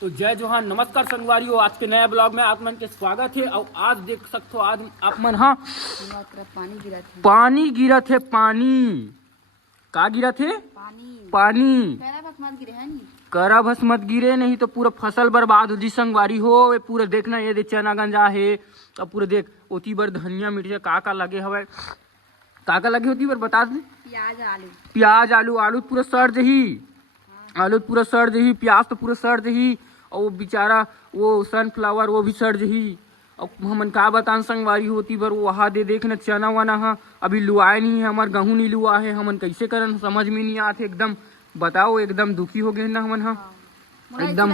तो जय जोहान, नमस्कार संगवारियों। आज के नए ब्लॉग में आप मन के स्वागत है। और आज देख सकते हो, आज आप मन हाँ पानी गिरा थे। पानी का गिरा थे? पानी करा भस मत गिरे, नहीं तो पूरा फसल बर्बाद हो जी संगवारी हो। ये पूरा देखना, ये देख चना गंजा है। अब पूरा देख ओती बर धनिया मिर्चा का लगे हवे, का लगे होती बर बता दे। प्याज आलू आलू पूरा सड़ जही, आलू पूरा सड़ जही, प्याज तो पूरा सड़ जही। और वो बेचारा वो सनफ्लावर वो भी सड़ जही। और हमन का बतान संगवारी होती बर वहाँ दे देखना चना वना हा अभी लुआए नहीं है, हमार गेहूं नहीं लुआ है। हमन कैसे करन समझ में नहीं आते एकदम। बताओ, एकदम दुखी हो गए ना हमन। हाँ एकदम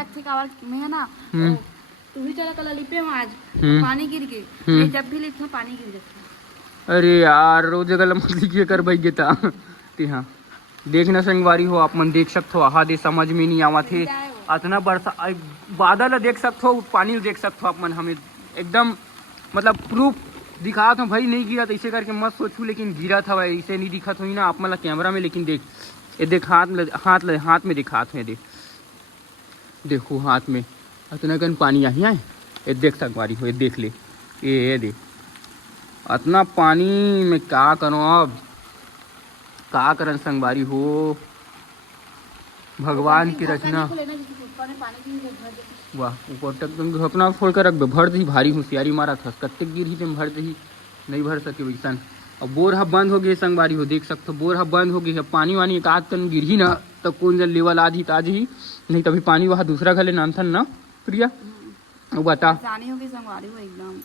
पानी गिर गए, जब भी लिखो पानी गिर जाता। अरे यार, रोज जगह मछली के कर भाई गेता। हाँ देखना संगवारी हो, आप मन देख सकते हो। आहा दे समझ में नहीं आवा थे इतना बरसा बादल देख सकते हो, पानी देख सकते हो आप मन। हमें एकदम मतलब प्रूफ दिखा था भाई, नहीं गिरा तो इसे करके मत सोचू, लेकिन गिरा था भाई। इसे नहीं दिखा था ना आप मतलब कैमरा में, लेकिन देख ये देख हाथ में दिखा था। देख देखो हाथ में इतना कन पानी आई है। ये देख संगवारी हो, ये देख ले, ये देख इतना पानी में क्या करो। अब का करन संगवारी हो, भगवान की रचना। वाह, ऊपर तक ढकना खोल कर रख दो, भर दी। भारी होशियारी मारा था, कत्ते गिर ही भर दी, नहीं भर सके वैसन। अब बोर हब बंद हो गए संगवारी हो, देख सकते हो बोर हब बंद हो गई। पानी वानी एक आध तन गिर ही ना तो कौन जल लेवल आधी ताज ही, नहीं तभी पानी वहाँ दूसरा घले नाम था ना प्रिया। वो बता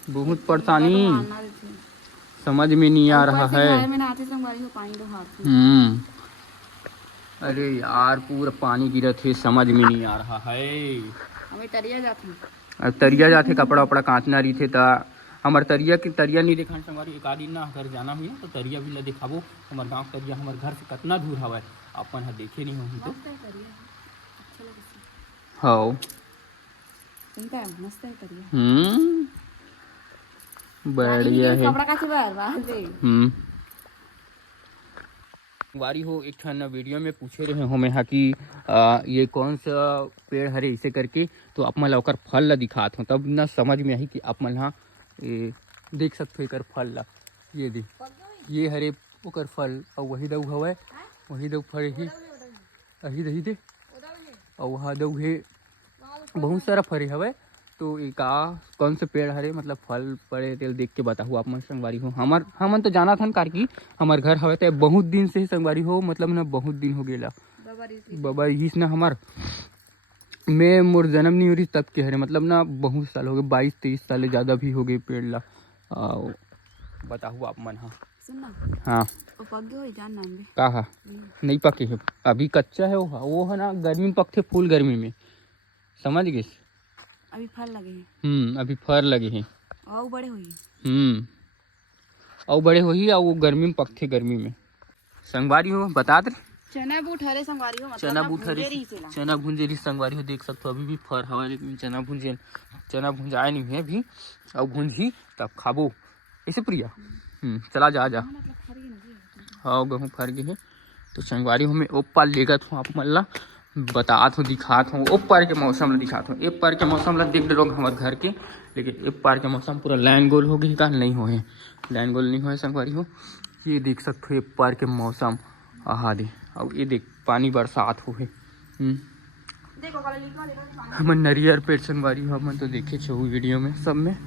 बहुत परेशानी, समझ में नहीं आ रहा है। अरे यार पूरा पानी गिरा थे, समझ में नहीं आ रहा है। हमें तरिया जाते कपड़ा वपड़ा काटना रही थे ता हमार तरिया नहीं देखा संगवारी। एक आदि ना घर जाना हुई तो तरिया भी ला दिखाबो। हमार गाँव तरिया हमार घर से कितना दूर हवा है, अपन हाँ देखे नहीं हो तो। हाँ बढ़िया है। वारी हो एक ठन वीडियो में पूछे रहे हो मैं हाँ कि ये कौन सा पेड़ हरे इसे करके, तो आप मन ओकर फल ला दिखात हो, तब ना समझ में आई कि आप मन हाँ देख सकते हो एकर फल ला। ये दे ये हरे ओकर फल, और वही दऊ हवे, वही दऊ फल ही अही दही दे, और वहाँ दऊ है बहुत सारा फरे हवे। तो एक कौन से पेड़ हरे मतलब फल पड़े तेल देख के बताहू आप मन संगवारी हो। हमन तो जाना था कार की हमार घर हवे तो बहुत दिन से ही संगवारी हो, मतलब ना बहुत दिन हो गया बाबा इस ना हमार मैं मोर जन्म नहीं हो रही तब के हरे, मतलब ना बहुत साल हो गए, 22-23 साल ज़्यादा भी हो गए पेड़ ला। बताहू आप मन। हाँ कहा नहीं पके है, अभी कच्चा है वो है ना, गर्मी में पकते फूल गर्मी में, समझ गए। अभी फल लगे हैं। अभी फल लगे हैं और बड़े हुई। और बड़े हुई, और वो गर्मी में पकते गर्मी में संगवारी हो। बता दे चना बूट हरे संगवारी हो, मतलब चना भुंजेरी संगवारी हो, देख सकते हो अभी भी फर हवा, लेकिन चना भुंजाए नहीं है अभी, और भुंजी तब खाबो ऐसे प्रिया। चला जा हाँ गेहूँ फर गए है। तो संगवारी हो मैं ओप्पा लेगत हूँ आप मल्ला बतात हूँ दिखात हूँ। ओ पार के मौसम ला दिखात हूँ, एक पार के मौसम ला देख रहे हमारे घर के, लेकिन एक पार के मौसम पूरा लाइन गोल हो गई का नहीं हो है, लाइन गोल नहीं हो संगवारी हो। ये देख सकते हो एक पार के मौसम आहा दे, और ये देख पानी बरसात हो है। हमन नरियर पेड़ संगवारी हो, हमन तो देखे छो वीडियो में सब में।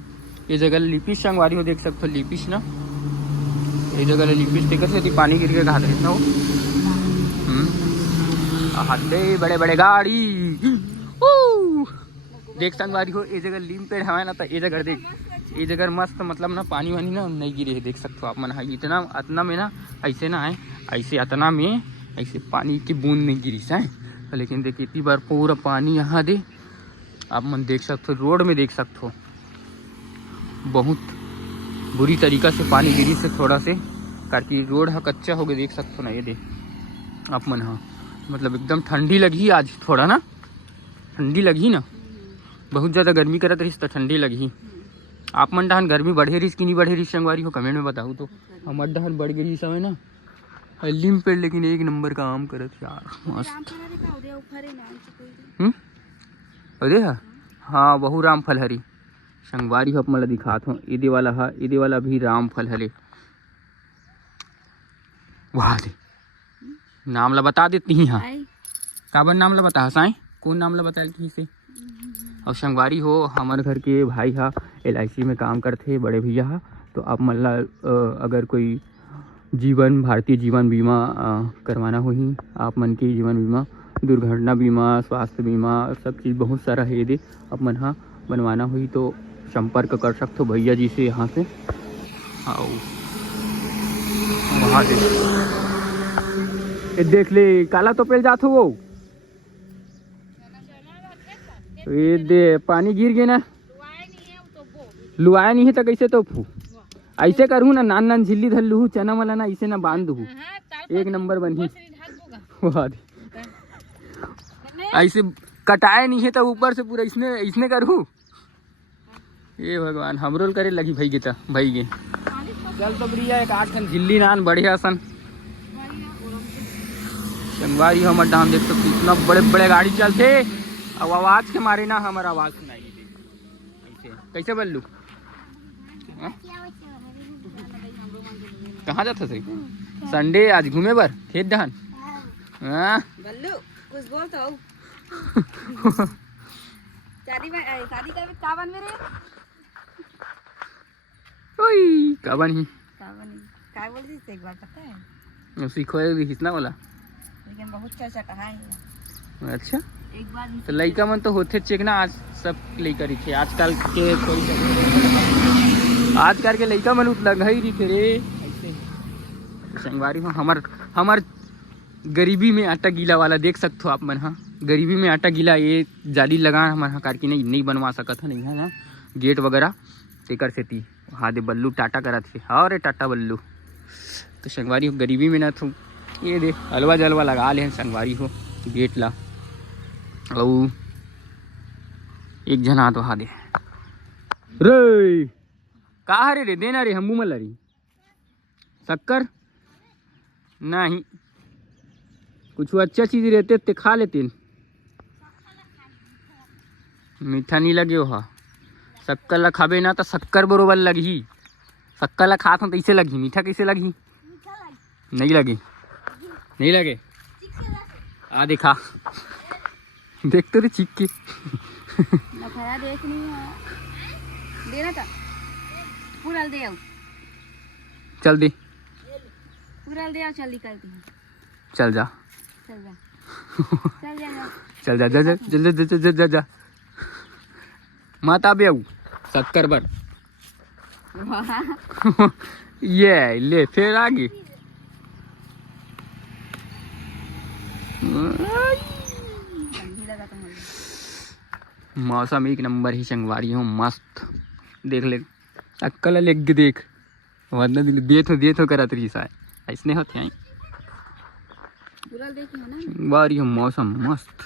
ये जगह लिपिस संगवारी हो, देख सकते हो लिपिस ना, ये जगह लिपिस देख सकते पानी गिर के घात रहता हो। हड्डे बड़े बड़े गाड़ी देख संगवारी हो। ये जगह लीम पेड़ हवा ना, तो ये जगह देख, ये जगह मस्त मतलब ना पानी वानी ना नहीं गिरे है, देख सकते हो आप मन। इतना में ना ऐसे ना है, ऐसे इतना में ऐसे पानी की बूंद नहीं गिरी है, लेकिन देख इतनी बार पूरा पानी यहाँ दे आप मन देख सकते हो। रोड में देख सकते हो बहुत बुरी तरीका से पानी गिरी से थोड़ा से, ताकि रोड है कच्चा हो गया, देख सकते हो ना। ये देख आप मन हाँ मतलब एकदम ठंडी लगी आज, थोड़ा ना ठंडी लगी ना, बहुत ज़्यादा गर्मी करत रही तो ठंडी लगी। आप मन डहान गर्मी बढ़े रही कि नहीं बढ़े रही संगवारी हो, कमेंट में बताओ। तो हमारे डहान बढ़ गई समय ना लीम पेड़, लेकिन एक नंबर का आम करत यार मस्त। अरे हाँ बहु रामफल हरी संगवारी हो मतलब दिखात हूँ ईदे वाला है ईदे वाला भी रामफल हरे वाह दे नाम ला बता देती ही हाँ काबर नाम ला बता साई कौन नाम ला बता थी से और संगवारी हो हमारे घर के भाई हा LIC में काम करते बड़े भैया हा तो आप मतलब अगर कोई जीवन भारतीय जीवन बीमा करवाना हो ही आप मन के जीवन बीमा दुर्घटना बीमा स्वास्थ्य बीमा सब चीज़ बहुत सारा है दे आप मन हाँ बनवाना हुई तो संपर्क कर सकते हो भैया जी से यहाँ से आओ वहाँ दे ये देख ले काला तो पेल जात हो वो ये दे पानी गिर गया ना लुआया नहीं है तो कैसे तो फू ऐसे करूँ ना नान नान झिल्ली धर लूँ चना वाला ना इसे ना बांध दूँ एक नंबर बनी ऐसे कटाए नहीं है तो ऊपर से पूरा इसने इसने करूँ ये भगवान हमरोल करे लगी भाई गे भाई गे चल तो प्रिया एक 8 ठन झिल्ली नान बढ़िया सन संगवारी हमर डाम देख सकते इतना बड़े बड़े गाड़ी चलते अब आवाज के मारे ना हमारा आवाज सुनाई दे कैसे बल्लू कहाँ जाता थे संडे आज घूमे बर खेत धान बल्लू कुछ बोल तो शादी का का बन मेरे ओई का बन ही काय बोल दी एक बार पता है सीखो भी कितना वाला लेकिन बहुत चर्चा कहा है अच्छा एक बार तो लड़का मन तो होते चेक ना आज सब लड़का रही आजकल के कोई आजकल के लड़का मन लगा ही रही रे ऐसे संगवारी हो हमार गरीबी में आटा गीला वाला देख सकते हो आप मन हाँ गरीबी में आटा गीला ये जाली लगा हमारे कार की नहीं बनवा सकत है नहीं है ना गेट वगैरह तेकर सेती हाँ दे बल्लू टाटा करा थे हाँ रे टाटा बल्लू तो संगवारी हो गरीबी में ना तो ये दे हलवा जलवा लगा ले संगवारी हो गेट ला और एक जना तो हाँ दे रे कहा रे देना रे हम मल रही शक्कर नहीं कुछ अच्छा चीज रहते ते खा लेते मीठा नहीं लगे हो शक्कर ला खाबे ना तो शक्कर बरोबर लगी शक्कर ला खात हूँ तो इसे लगी मीठा कैसे लगी नहीं लगी नहीं लगे आ देखा देख तो रे चीख के नखरा देख नहीं है देना था पूरा दे आओ चल दे पूरा दे आओ चल निकलती हूँ चल जा चल जा चल जा जा जा जा जा जा जा जा मत आबे शक्कर बर ये ले फिर आगे मौसम एक नंबर ही संगवारी हो मस्त देख ले अक्कल लेग देख वरना दे तो करत रही सा ऐसने होते हैं पूरा देखिए ना संगवारी हो मौसम मस्त